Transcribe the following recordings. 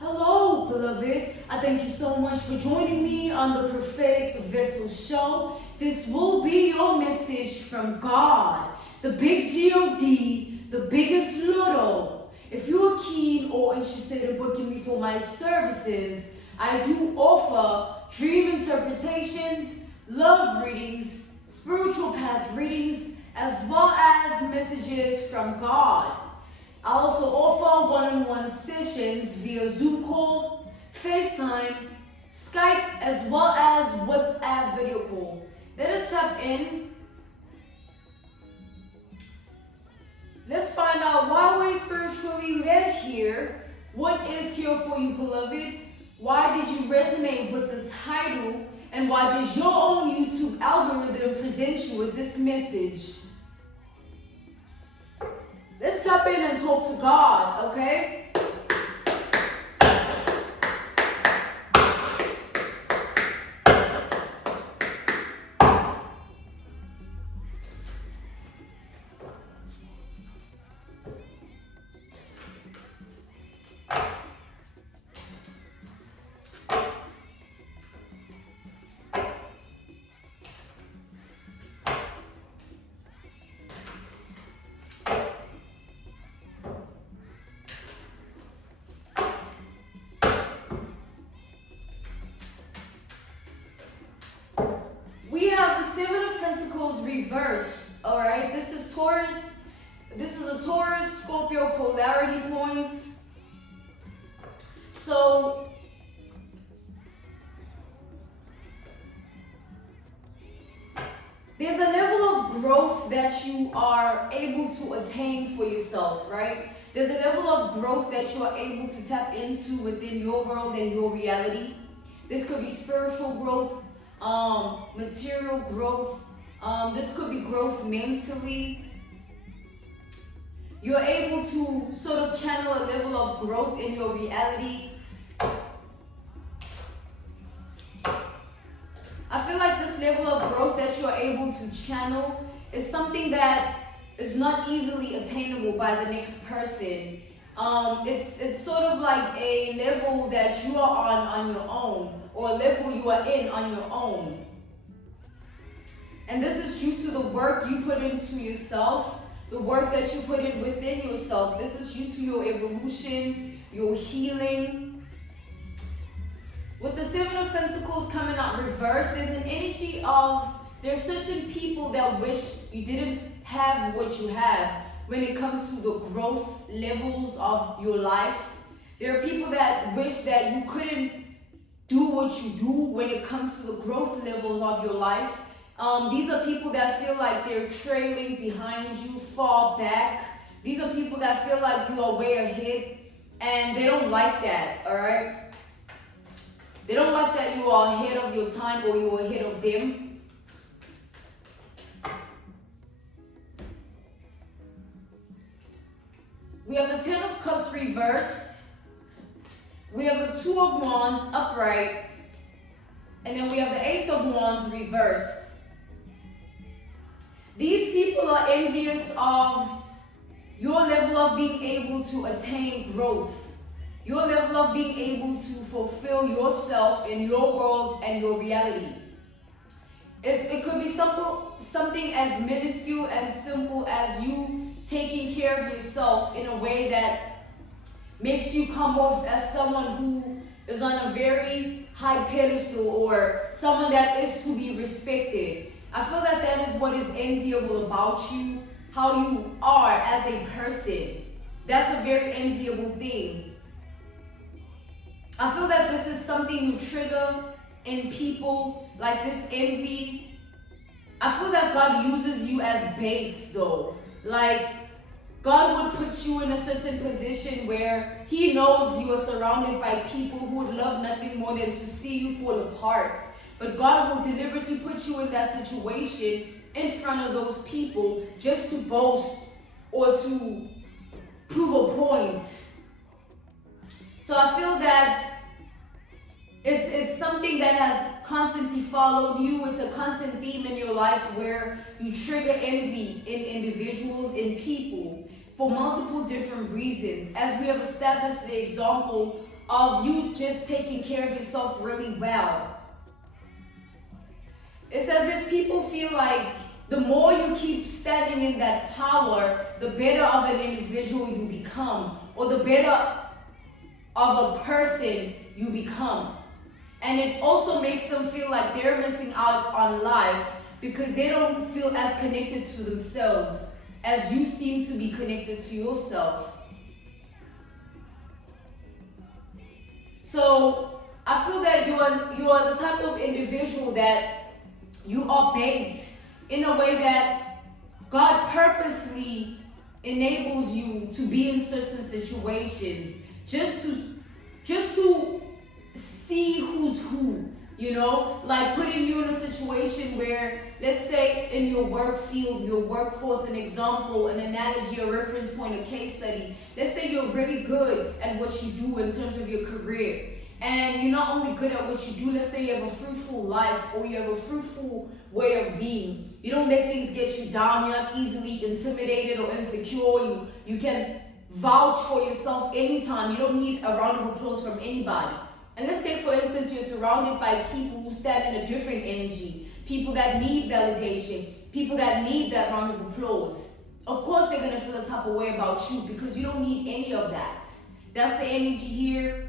Hello, beloved. I thank you so much for joining me on the Prophetic Vessel Show. This will be your message from God, the big G-O-D, the biggest little. If you are keen or interested in booking me for my services, I do offer dream interpretations, love readings, spiritual path readings, as well as messages from God. I also offer one-on-one sessions via Zoom call, FaceTime, Skype, as well as WhatsApp video call. Let us tap in. Let's find out why we're spiritually led here. What is here for you, beloved? Why did you resonate with the title? And why did your own YouTube algorithm present you with this message? Let's tap in and talk to God, okay? We have the Seven of Pentacles reversed, all right? This is Taurus. This is a Taurus, Scorpio polarity points. So, there's a level of growth that you are able to attain for yourself, right? There's a level of growth that you are able to tap into within your world and your reality. This could be spiritual growth, material growth. This could be growth mentally. You're able to sort of channel a level of growth in your reality. I feel like this level of growth that you're able to channel is something that is not easily attainable by the next person. It's sort of like a level that you are on your own, or a level you are in on your own. And this is due to the work you put into yourself, the work that you put in within yourself. This is due to your evolution, your healing. With the Seven of Pentacles coming out reversed, there's an energy of there's certain people that wish you didn't have what you have when it comes to the growth levels of your life. There are people that wish that you couldn't do what you do when it comes to the growth levels of your life. These are people that feel like they're trailing behind you, far back. These are people that feel like you are way ahead, and they don't like that, all right? They don't like that you are ahead of your time or you're ahead of them. We have the Ten of Cups reversed. We have the Two of Wands upright. And then we have the Ace of Wands reversed. These people are envious of your level of being able to attain growth. Your level of being able to fulfill yourself in your world and your reality. It could be something as minuscule and simple as you taking care of yourself in a way that makes you come off as someone who is on a very high pedestal, or someone that is to be respected. I feel that that is what is enviable about you, how you are as a person. That's a very enviable thing. I feel that this is something you trigger in people, like this envy. I feel that God uses you as bait though. Like, God would put you in a certain position where He knows you are surrounded by people who would love nothing more than to see you fall apart. But God will deliberately put you in that situation in front of those people just to boast or to prove a point. So I feel that it's something that has constantly followed you. It's a constant theme in your life where you trigger envy in individuals, in people, for multiple different reasons. As we have established the example of you just taking care of yourself really well. It's as if people feel like the more you keep standing in that power, the better of an individual you become, or the better of a person you become. And it also makes them feel like they're missing out on life because they don't feel as connected to themselves as you seem to be connected to yourself. So I feel that you are the type of individual that you are baked in a way that God purposely enables you to be in certain situations just to see who's who, you know, like putting you in a situation where, let's say in your work field, your workforce, an example, an analogy, a reference point, a case study. Let's say you're really good at what you do in terms of your career. And you're not only good at what you do, let's say you have a fruitful life or you have a fruitful way of being. You don't let things get you down. You're not easily intimidated or insecure. You can vouch for yourself anytime. You don't need a round of applause from anybody. And let's say, for instance, you're surrounded by people who stand in a different energy, people that need validation, people that need that round of applause. Of course, they're going to feel a type of way about you because you don't need any of that. That's the energy here.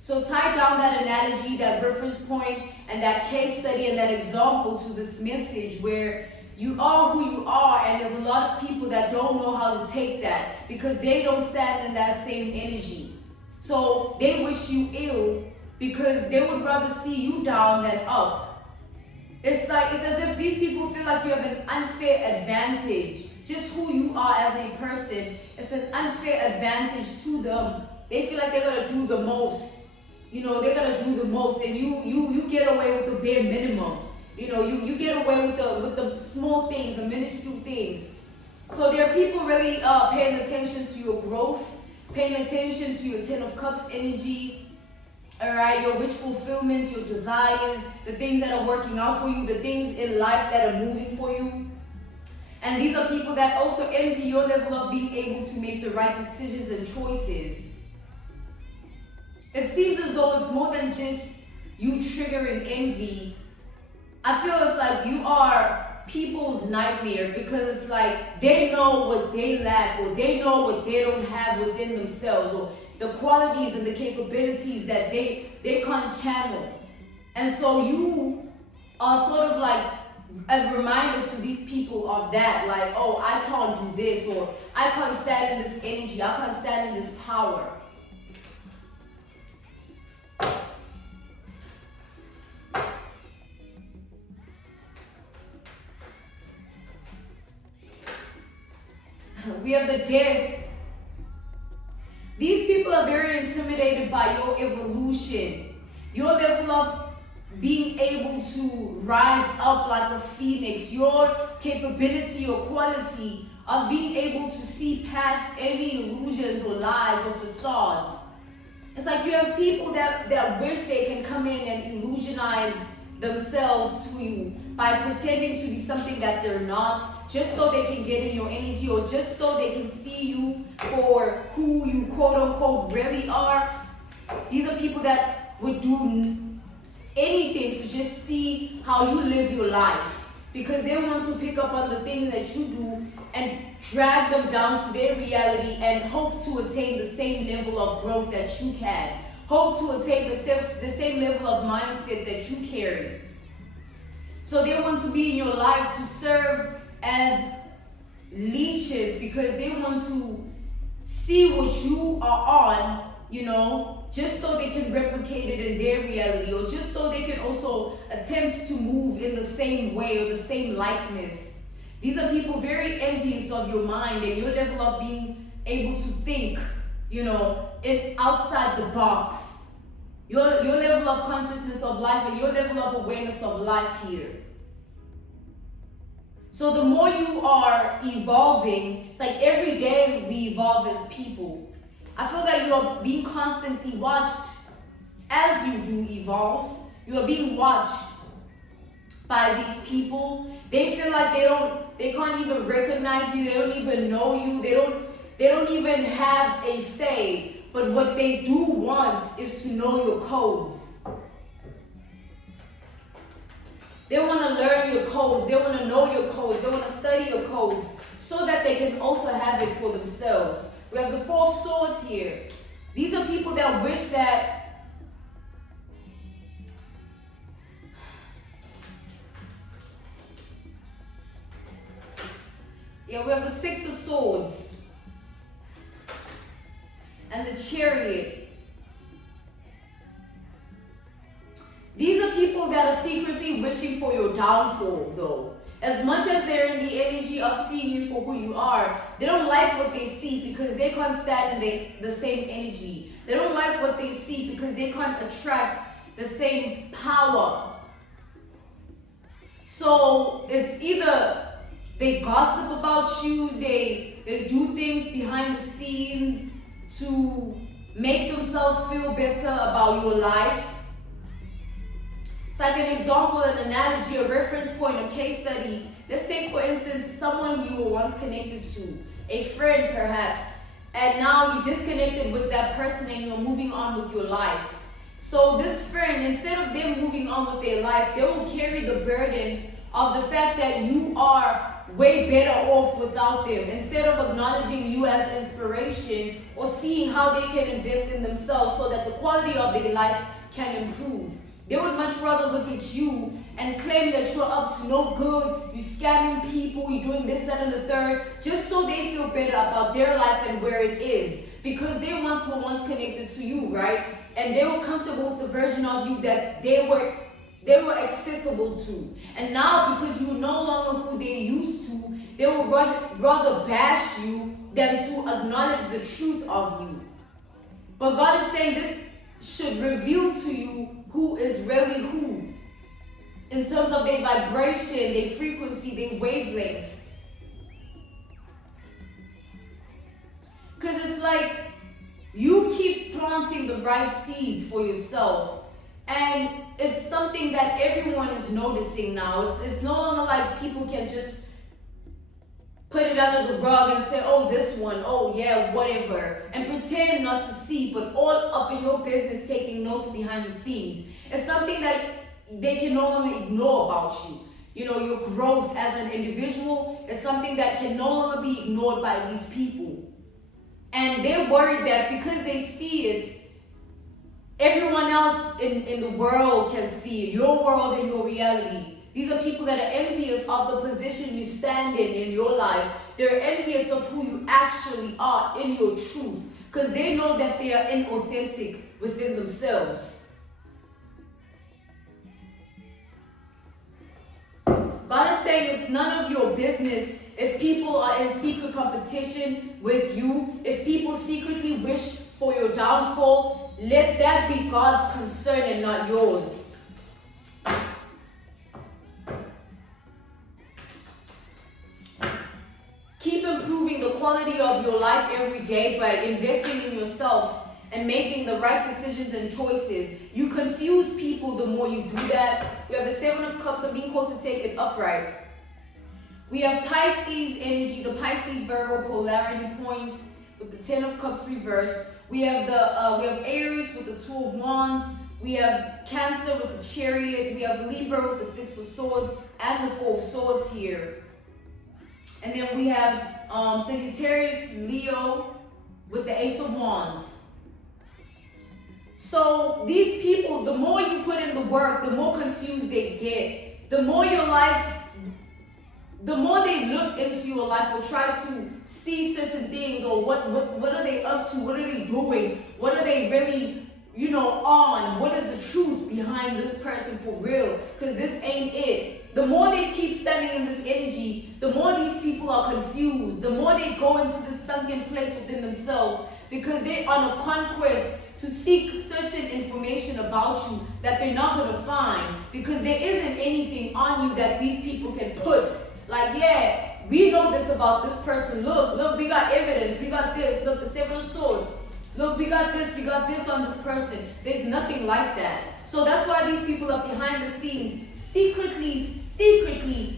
So tie down that analogy, that reference point, and that case study and that example to this message where you are who you are, and there's a lot of people that don't know how to take that because they don't stand in that same energy. So they wish you ill because they would rather see you down than up. It's as if these people feel like you have an unfair advantage. Just who you are as a person, it's an unfair advantage to them. They feel like they're gonna do the most. You know, they're gonna do the most, and you get away with the bare minimum. You know, you get away with the small things, the minuscule things. So there are people really paying attention to your growth, paying attention to your Ten of Cups energy. All right, your wish fulfillments, your desires, the things that are working out for you, the things in life that are moving for you. And these are people that also envy your level of being able to make the right decisions and choices. It seems as though it's more than just you triggering envy. I feel it's like you are people's nightmare because it's like they know what they lack or they know what they don't have within themselves or the qualities and the capabilities that they can't channel. And so you are sort of like a reminder to these people of that, like, oh, I can't do this, or I can't stand in this energy, I can't stand in this power. We have the Death. These people are very intimidated by your evolution, your level of being able to rise up like a phoenix, your capability or quality of being able to see past any illusions or lies or facades. It's like you have people that wish they can come in and illusionize themselves to you by pretending to be something that they're not, just so they can get in your energy or just so they can see you for who you quote unquote really are. These are people that would do anything to just see how you live your life because they want to pick up on the things that you do and drag them down to their reality and hope to attain the same level of growth that you can. Hope to attain the same level of mindset that you carry. So they want to be in your life to serve as leeches because they want to see what you are on, you know, just so they can replicate it in their reality or just so they can also attempt to move in the same way or the same likeness. These are people very envious of your mind and your level of being able to think, you know, outside the box. Your level of consciousness of life and your level of awareness of life here. So the more you are evolving, it's like every day we evolve as people. I feel that you are being constantly watched as you do evolve. You are being watched by these people. They feel like they can't even recognize you. They don't even know you. They don't even have a say. But what they do want is know your codes. They want to learn your codes. They want to know your codes. They want to study your codes so that they can also have it for themselves. We have the Four of Swords here. These are people that wish that we have the Six of Swords and the Chariot. These are people that are secretly wishing for your downfall, though. As much as they're in the energy of seeing you for who you are, they don't like what they see because they can't stand in the same energy. They don't like what they see because they can't attract the same power. So it's either they gossip about you, they do things behind the scenes to make themselves feel better about your life. It's like an example, an analogy, a reference point, a case study. Let's take, for instance, someone you were once connected to, a friend perhaps, and now you disconnected with that person and you're moving on with your life. So this friend, instead of them moving on with their life, they will carry the burden of the fact that you are way better off without them. Instead of acknowledging you as inspiration or seeing how they can invest in themselves so that the quality of their life can improve. They would much rather look at you and claim that you're up to no good, you're scamming people, you're doing this, that, and the third, just so they feel better about their life and where it is. Because they were once connected to you, right? And they were comfortable with the version of you that they were accessible to. And now, because you're no longer who they used to, they will rather bash you than to acknowledge the truth of you. But God is saying this should reveal to you who is really who, in terms of their vibration, their frequency, their wavelength. Because it's like you keep planting the right seeds for yourself, and it's something that everyone is noticing now. It's no longer like people can just put it under the rug and say, oh, this one, oh yeah, whatever, and pretend not to see, but all up in your business taking notes behind the scenes. It's something that they can no longer ignore about you. You know, your growth as an individual is something that can no longer be ignored by these people. And they're worried that because they see it, everyone else in the world can see it, your world and your reality. These are people that are envious of the position you stand in your life. They're envious of who you actually are in your truth, because they know that they are inauthentic within themselves. God is saying it's none of your business if people are in secret competition with you, if people secretly wish for your downfall. Let that be God's concern and not yours. Keep improving the quality of your life every day by investing in yourself and making the right decisions and choices. You confuse people the more you do that. We have the Seven of Cups of being called to take it upright. We have Pisces energy, the Pisces Virgo polarity points with the Ten of Cups reversed. We have Aries with the Two of Wands. We have Cancer with the Chariot. We have Libra with the Six of Swords and the Four of Swords here. And then we have Sagittarius, Leo with the Ace of Wands. So these people, the more you put in the work, the more confused they get. The more your life, the more they look into your life or try to see certain things, or what are they up to? What are they doing? What are they really, on? What is the truth behind this person for real? Because this ain't it. The more they keep standing in this energy, the more these people are confused. The more they go into this sunken place within themselves, because they're on a conquest to seek certain information about you that they're not going to find, because there isn't anything on you that these people can put. Like, yeah, we know this about this person. Look, we got evidence. We got this. Look, the Seven of Swords. Look, we got this on this person. There's nothing like that. So that's why these people are behind the scenes, secretly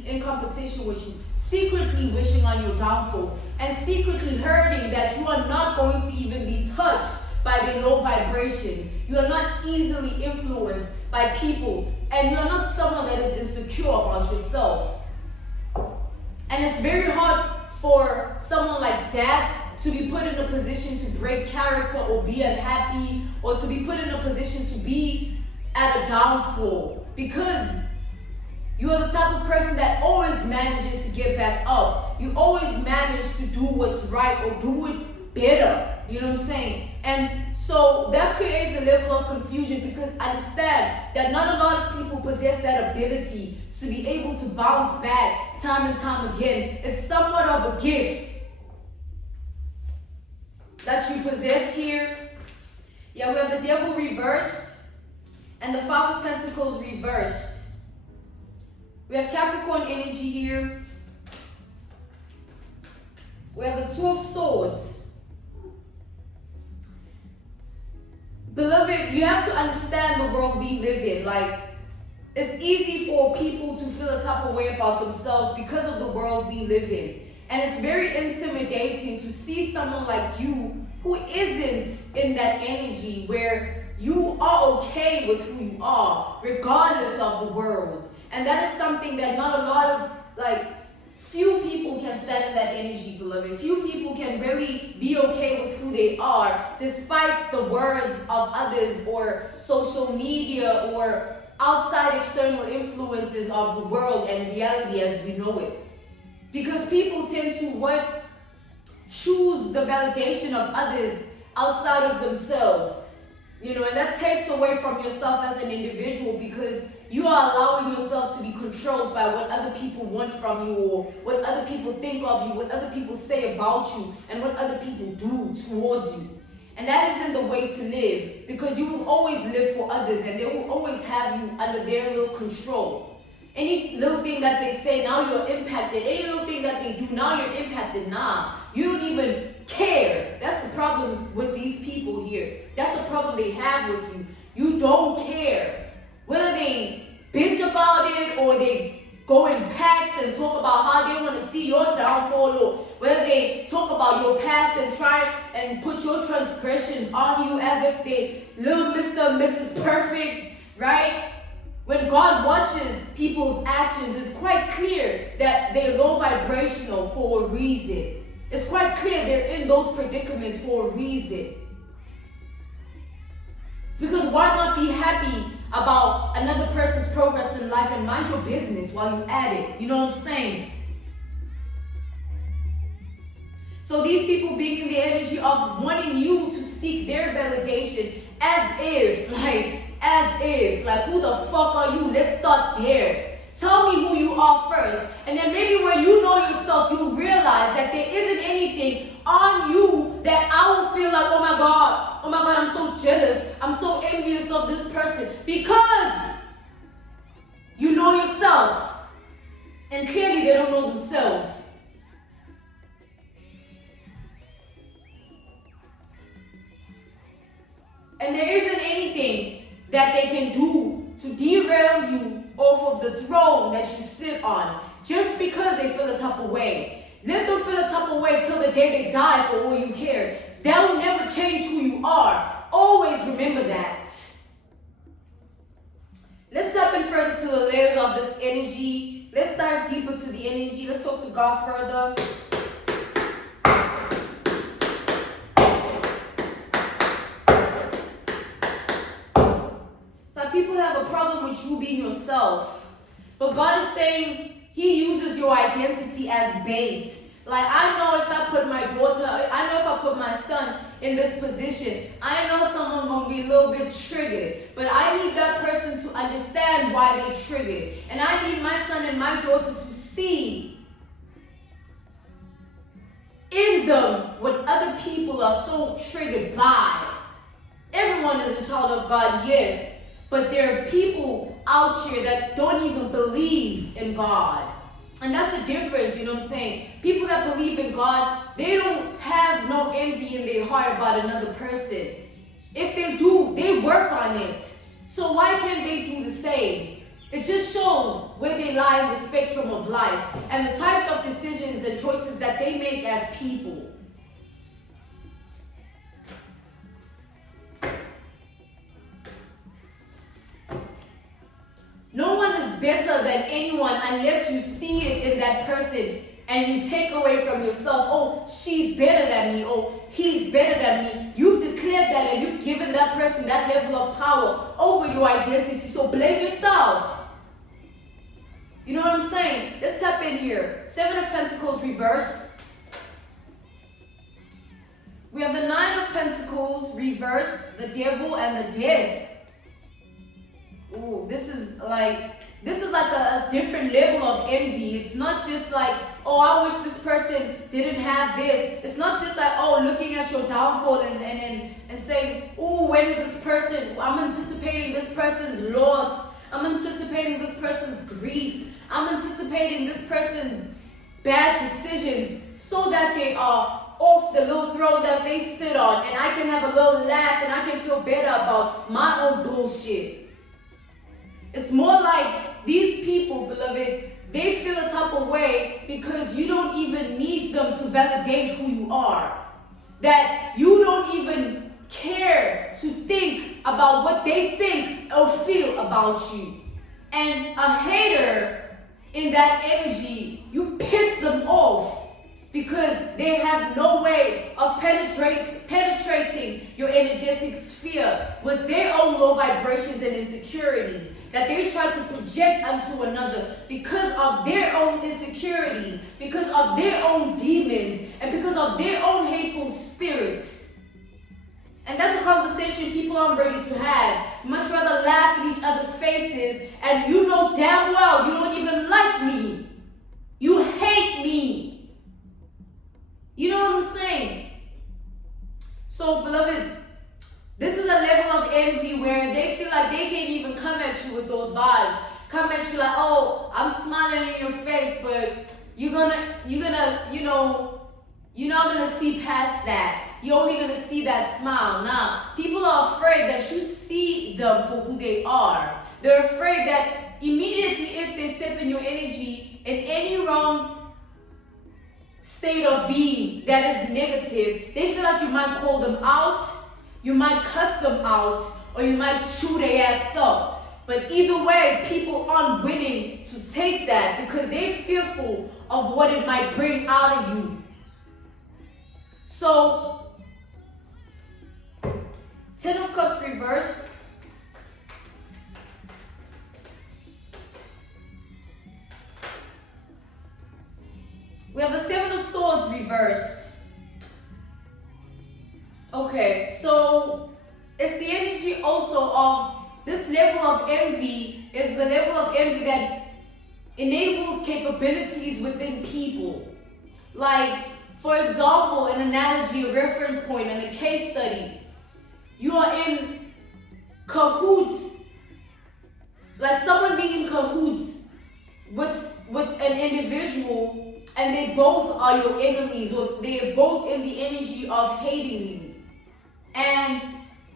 in competition with you, secretly wishing on your downfall, and secretly hurting that you are not going to even be touched by their low vibration. You are not easily influenced by people, and you are not someone that is insecure about yourself. And it's very hard for someone like that to be put in a position to break character or be unhappy, or to be put in a position to be at a downfall, because you are the type of person that always manages to get back up. You always manage to do what's right or do it better. You know what I'm saying? And so that creates a level of confusion, because understand that not a lot of people possess that ability to be able to bounce back time and time again. It's somewhat of a gift that you possess here. Yeah, we have the devil reversed and the Five of Pentacles reversed. We have Capricorn energy here. We have the Two of Swords. Beloved, you have to understand the world we live in. Like, it's easy for people to feel a type of way about themselves because of the world we live in. And it's very intimidating to see someone like you who isn't in that energy where you are okay with who you are, regardless of the world. And that is something that not a lot of, few people can stand in that energy, beloved. Few people can really be okay with who they are, despite the words of others or social media or outside external influences of the world and reality as we know it. Because people tend to choose the validation of others outside of themselves. And that takes away from yourself as an individual, because you are allowing yourself to be controlled by what other people want from you, or what other people think of you, what other people say about you, and what other people do towards you. And that isn't the way to live, because you will always live for others, and they will always have you under their little control. Any little thing that they say, now you're impacted. Any little thing that they do, now you're impacted. Nah, you don't even care. That's the problem with these people here. That's the problem they have with you. You don't care. Whether they bitch about it, or they go in packs and talk about how they want to see your downfall, or whether they talk about your past and try and put your transgressions on you as if they little Mr. and Mrs. Perfect, right? When God watches people's actions, it's quite clear that they're low vibrational for a reason. It's quite clear they're in those predicaments for a reason. Because why not be happy about another person's progress in life and mind your business while you're at it? You know what I'm saying? So these people being in the energy of wanting you to seek their validation as if, who the fuck are you? Let's start there. Tell me who you are first. And then maybe when you know yourself, you'll realize that there isn't anything on you that I will feel like, oh my God, I'm so jealous. I'm so envious of this person. Because you know yourself. And clearly they don't know themselves. And there isn't anything that they can do to derail you off of the throne that you sit on just because they feel a type of way. Let them feel a type of way till the day they die for all you care. That will never change who you are. Always remember that. Let's step in further to the layers of this energy. Let's dive deeper to the energy. Let's talk to God further. People have a problem with you being yourself. But God is saying He uses your identity as bait. Like, I know if I put my daughter, I know if I put my son in this position, I know someone going to be a little bit triggered. But I need that person to understand why they triggered. And I need my son and my daughter to see in them what other people are so triggered by. Everyone is a child of God, yes. But there are people out here that don't even believe in God. And that's the difference, you know what I'm saying? People that believe in God, they don't have no envy in their heart about another person. If they do, they work on it. So why can't they do the same? It just shows where they lie in the spectrum of life and the types of decisions and choices that they make as people. better than anyone unless you see it in that person and you take away from yourself, oh, she's better than me, oh, he's better than me. You've declared that and you've given that person that level of power over your identity. So blame yourself. You know what I'm saying? Let's tap in here. 7 of Pentacles reversed. We have the 9 of Pentacles reversed, the Devil and the Death. Ooh, this is like a different level of envy. It's not just like, oh, I wish this person didn't have this. It's not just like, oh, looking at your downfall and saying, oh, when is this person? I'm anticipating this person's loss. I'm anticipating this person's grief. I'm anticipating this person's bad decisions so that they are off the little throne that they sit on and I can have a little laugh and I can feel better about my own bullshit. It's more like these people, beloved, they feel a type of way because you don't even need them to validate who you are. That you don't even care to think about what they think or feel about you. And a hater in that energy, you piss them off because they have no way of penetrating your energetic sphere with their own low vibrations and insecurities that they try to project onto another because of their own insecurities, because of their own demons, and because of their own hateful spirits. And that's a conversation people aren't ready to have. Much rather laugh in each other's faces, and you know damn well you don't even like me. You hate me. You know what I'm saying? So, beloved, this is a level of envy where they feel like they can't even come at you with those vibes. Come at you like, oh, I'm smiling in your face, but you're not gonna see past that. You're only gonna see that smile. Now, people are afraid that you see them for who they are. They're afraid that immediately if they step in your energy in any wrong state of being that is negative, they feel like you might call them out, you might cuss them out, or you might chew their ass up. But either way, people aren't willing to take that because they're fearful of what it might bring out of you. So, 10 of Cups reversed. We have the 7 of Swords reversed. Okay, so it's the energy also of this level of envy is the level of envy that enables capabilities within people. Like, for example, an analogy, a reference point, and a case study. You are in cahoots, like someone being in cahoots with an individual, and they both are your enemies, or they're both in the energy of hating you and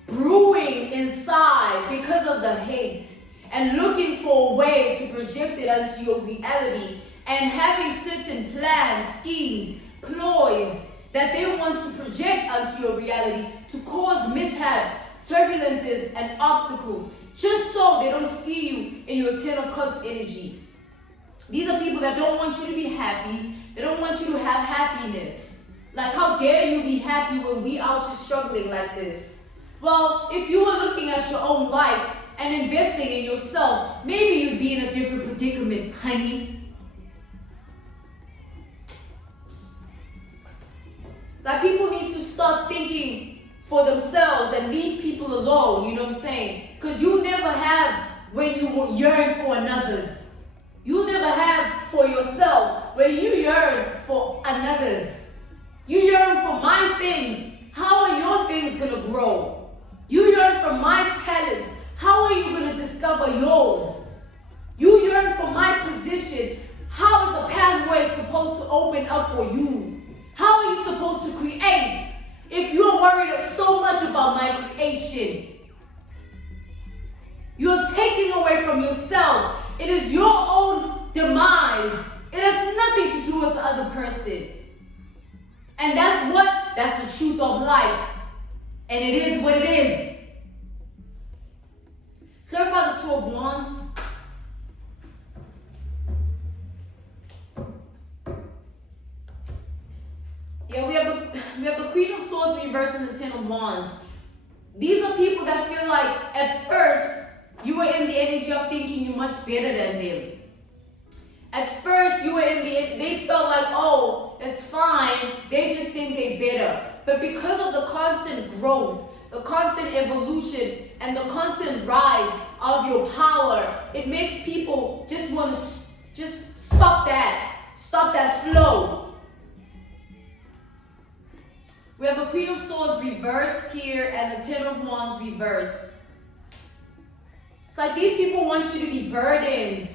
brewing inside because of the hate and looking for a way to project it onto your reality and having certain plans, schemes, ploys that they want to project onto your reality to cause mishaps, turbulences, and obstacles, just so they don't see you in your 10 of Cups energy. These are people that don't want you to be happy. They don't want you to have happiness. Like, how dare you be happy when we out here struggling like this? Well, if you were looking at your own life and investing in yourself, maybe you'd be in a different predicament, honey. Like, people need to start thinking for themselves and leave people alone, you know what I'm saying? Because you never have when you yearn for another's. You never have for yourself when you yearn for another's. You yearn for my things. How are your things going to grow? You yearn for my talents. How are you going to discover yours? You yearn for my position. How is a pathway supposed to open up for you? How are you supposed to create if you're worried so much about my creation? You're taking away from yourself. It is your own demise. It has nothing to do with the other person. And that's the truth of life. And it is what it is. Clarify the 2 of Wands. Reverse and the Ten of Wands. These are people that feel like at first you were in the energy of thinking you're much better than them. At first you were they felt like, oh, it's fine. They just think they're better. But because of the constant growth, the constant evolution, and the constant rise of your power, it makes people just want to just stop that flow. We have the Queen of Swords reversed here and the Ten of Wands reversed. It's like these people want you to be burdened.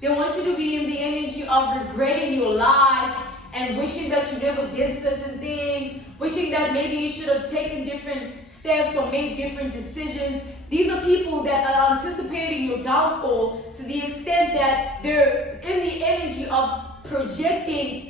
They want you to be in the energy of regretting your life and wishing that you never did certain things, wishing that maybe you should have taken different steps or made different decisions. These are people that are anticipating your downfall to the extent that they're in the energy of projecting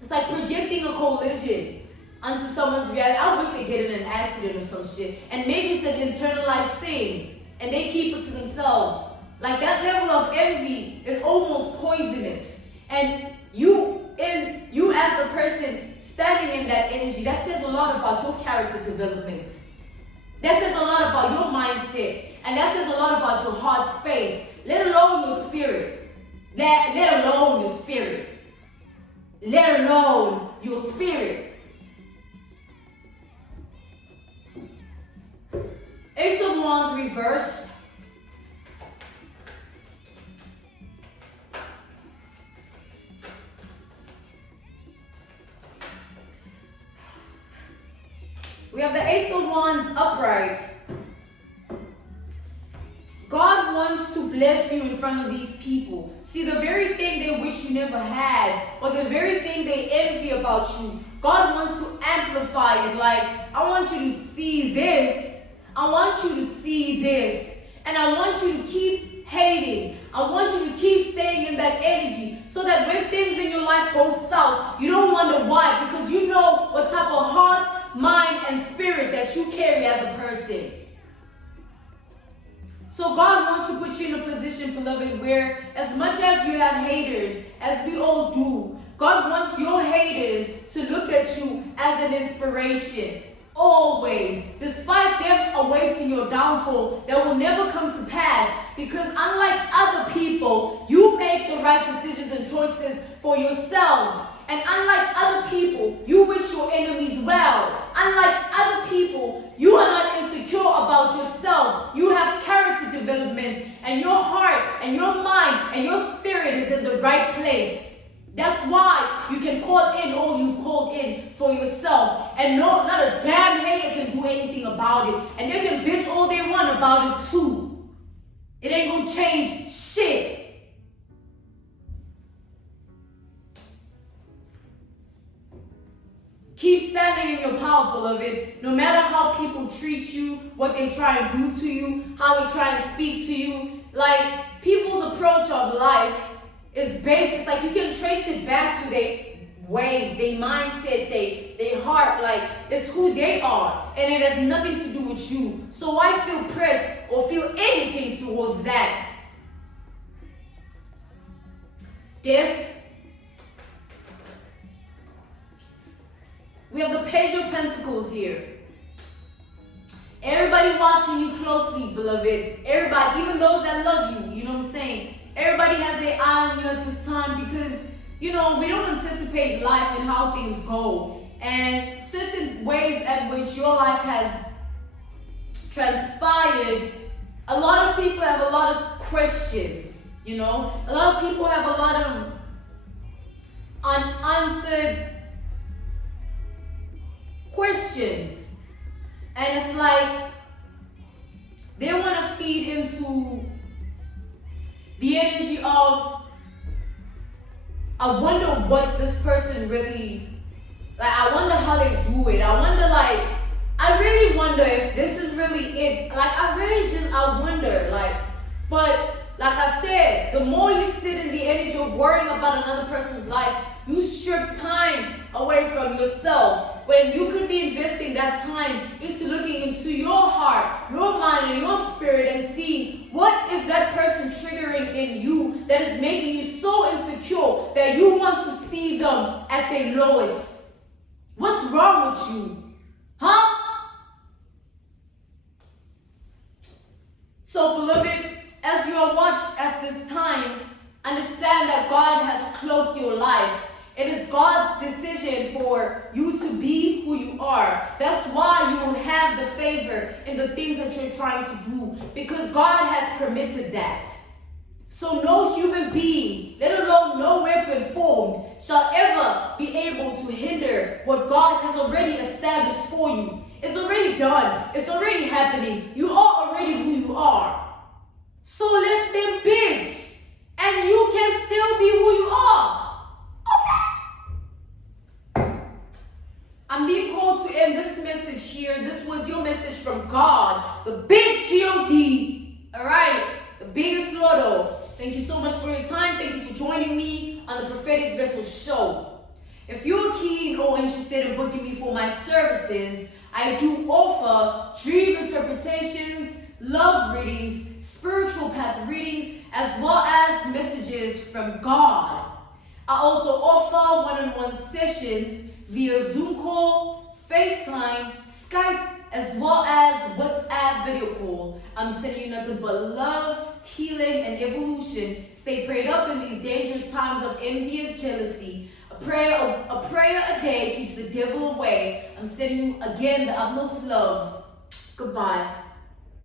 it's like projecting a collision onto someone's reality. I wish they get in an accident or some shit. And maybe it's an internalized thing and they keep it to themselves. Like that level of envy is almost poisonous. And you as the person standing in that energy, that says a lot about your character development. That says a lot about your mindset. And that says a lot about your heart space. Let alone your spirit. Let alone your spirit. Let alone your spirit. Ace of Wands reversed. We have the Ace of Wands upright. God wants to bless you in front of these people. See, the very thing they wish you never had, or the very thing they envy about you, God wants to amplify it. Like, I want you to see this. I want you to see this. And I want you to keep hating. I want you to keep staying in that energy so that when things in your life go south, you don't wonder why, because you know what type of heart, mind, and spirit that you carry as a person. So God wants to put you in a position, beloved, where as much as you have haters, as we all do, God wants your haters to look at you as an inspiration. Always. Despite them awaiting your downfall, that will never come to pass. Because unlike other people, you make the right decisions and choices for yourselves. And unlike other people, you wish your enemies well. Unlike other people, you are not insecure about yourself. You have character development, and your heart and your mind and your spirit is in the right place. That's why you can call in all you've called in for yourself. And no, not a damn hater can do anything about it. And they can bitch all they want about it too. It ain't gonna change shit. Keep standing in your power, beloved. No matter how people treat you, what they try and do to you, how they try and speak to you. Like, people's approach of life is based, it's like you can trace it back to their ways, their mindset, their heart. Like, it's who they are. And it has nothing to do with you. So why feel pressed or feel anything towards that? Death. We have the Page of Pentacles here. Everybody watching you closely, beloved. Everybody, even those that love you, you know what I'm saying? Everybody has their eye on you at this time because, you know, we don't anticipate life and how things go. And certain ways at which your life has transpired, a lot of people have a lot of questions, you know? A lot of people have a lot of unanswered questions. And it's like they want to feed into the energy of, I wonder what this person really, like, I wonder how they do it. I wonder, like, I really wonder if this is really it. Like, I wonder, like, but like I said, the more you sit in the energy of worrying about another person's life, you strip time away from yourself. When you could be investing that time into looking into your heart, your mind, and your spirit and seeing what is that person triggering in you that is making you so insecure that you want to see them at their lowest. What's wrong with you? So, beloved, as you are watched at this time, understand that God has cloaked your life. It is God's decision for you to be who you are. That's why you will have the favor in the things that you're trying to do, because God has permitted that. So no human being, let alone no weapon formed, shall ever be able to hinder what God has already established for you. It's already done. It's already happening. You are already who you are. So let them bitch, and you can still be who you are. Okay? I'm being called to end this message here. This was your message from God, the big G-O-D. All right? The biggest Lotto. Thank you so much for your time. Thank you for joining me on the Prophetic Vessel Show. If you're keen or interested in booking me for my services, I do offer dream interpretations, love readings, spiritual path readings, as well as messages from God. I also offer one-on-one sessions via Zoom call, FaceTime, Skype, as well as WhatsApp video call. I'm sending you nothing but love, healing, and evolution. Stay prayed up in these dangerous times of envy and jealousy. A prayer a day keeps the devil away. I'm sending you again the utmost love. Goodbye.